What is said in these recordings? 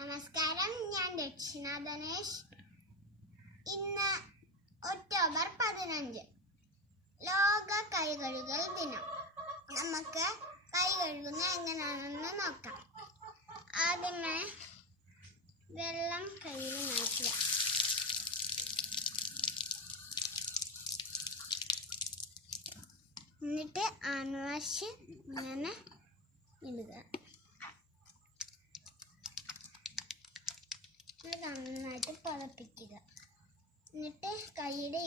നമസ്കാരം, ഞാൻ ദക്ഷിണ ധനേഷ്. ഇന്ന് ഒക്ടോബർ 15, ലോക കൈകഴുകൽ ദിനം. നമുക്ക് കൈ കഴുകുന്നത് എങ്ങനെയാണെന്ന് നോക്കാം. ആദ്യമേ വെള്ളം കയ്യിൽ നനയ്ക്കുക. എന്നിട്ട് ഹാൻഡ് വാഷ് ഇങ്ങനെ ഇടുക. നന്നായിട്ട് പതപ്പിക്കുക. എന്നിട്ട് കൈയുടെ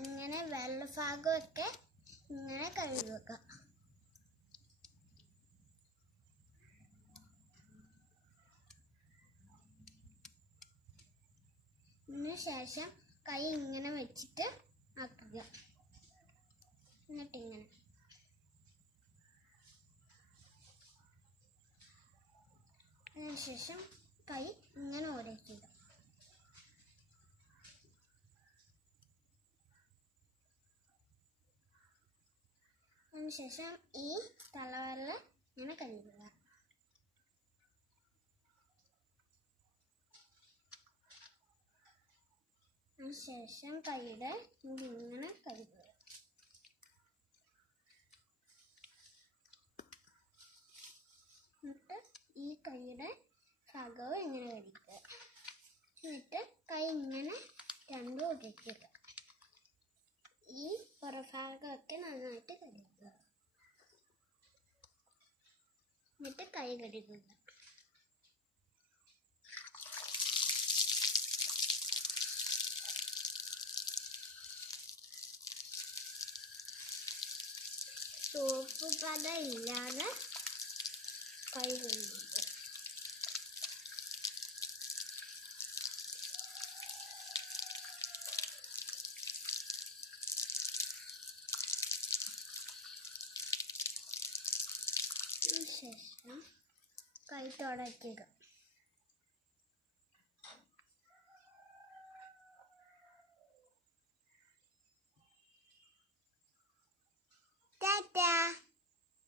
ഇങ്ങനെ വെള്ള ഭാഗമൊക്കെ ഇങ്ങനെ കഴുകുക. അതിനുശേഷം കൈ ഇങ്ങനെ വെച്ചിട്ട് ആക്കുക. എന്നിട്ടിങ്ങനെ അതിനുശേഷം കൈ ഇങ്ങനെ ഉരയ്ക്കുക. അതിനുശേഷം ഈ തലവരൽ ഇങ്ങനെ കഴുകുക. അതിനുശേഷം കൈയുടെ ഇങ്ങനെ കഴുകുക. എന്നിട്ട് ഈ കൈയുടെ ഭാഗവും ഇങ്ങനെ കഴുകുക. എന്നിട്ട് കൈ ഇങ്ങനെ രണ്ടും ഉരയ്ക്കുക. ഈ പുറഭാഗമൊക്കെ നന്നായിട്ട് കഴുകുക. എന്നിട്ട് കൈ കഴുകുക. സോപ്പ് പത ഇല്ലാതെ കൈ കഴുകുക. ശേഷം കൈ തുടയ്ക്കുക.